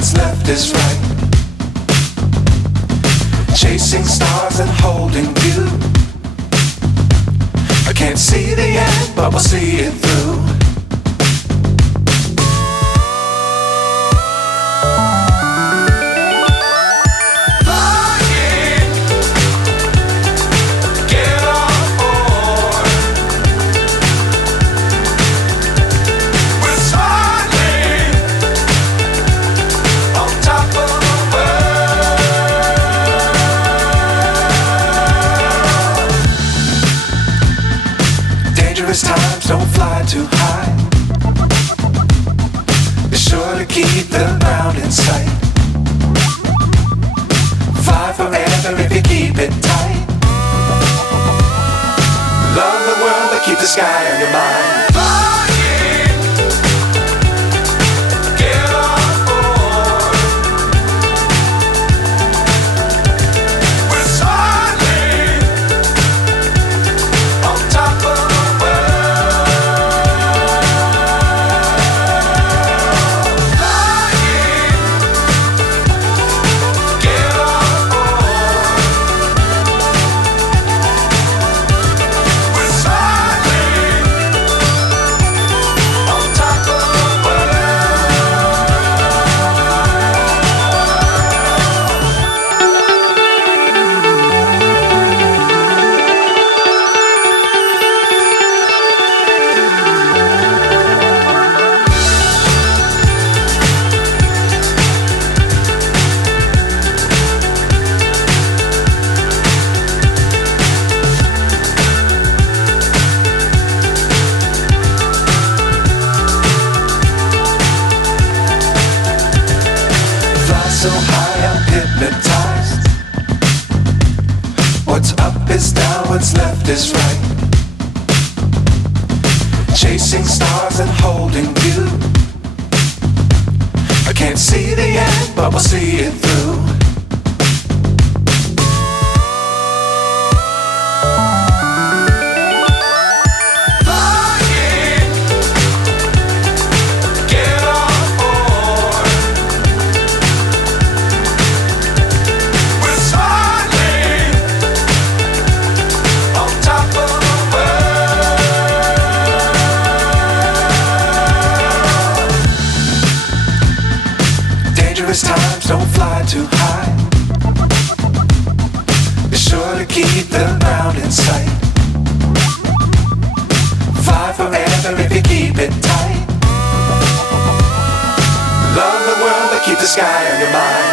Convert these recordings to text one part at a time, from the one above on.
what's left is right. Chasing stars and holding you. I can't see the end, but we'll see it through. Times don't fly too high. Be sure to keep the ground in sight. Fly forever if you keep it tight. Love the world but keep the sky on your mind. So high I'm hypnotized. What's up is down, what's left is right. Chasing stars and holding you. I can't see the end, but we'll see it through. Times don't fly too high. Be sure to keep the ground in sight. Fly forever if you keep it tight. Love the world but keep the sky on your mind.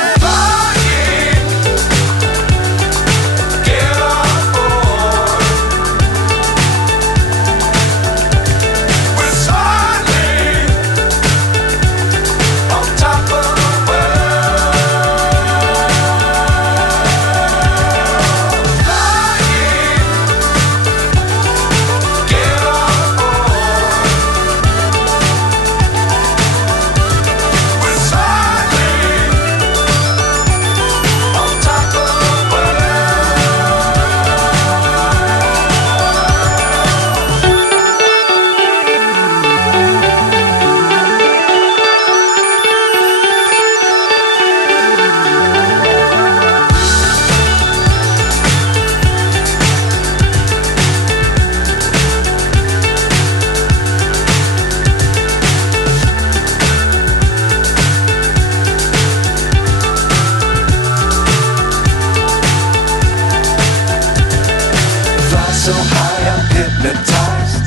So high I'm hypnotized.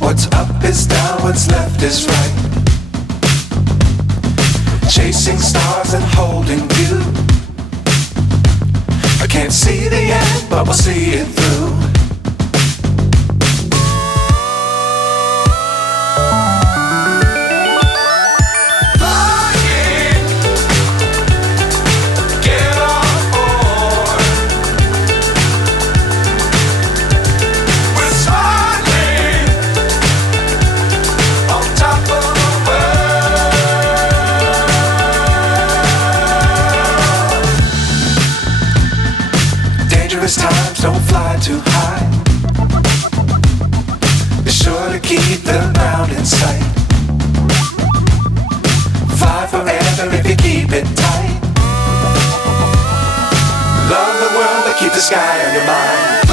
What's up is down, what's left is right. Chasing stars and holding you. I can't see the end, but we'll see it through. Times don't fly too high. Be sure to keep the ground in sight. Fly better if you keep it tight. Love the world, but keep the sky on your mind.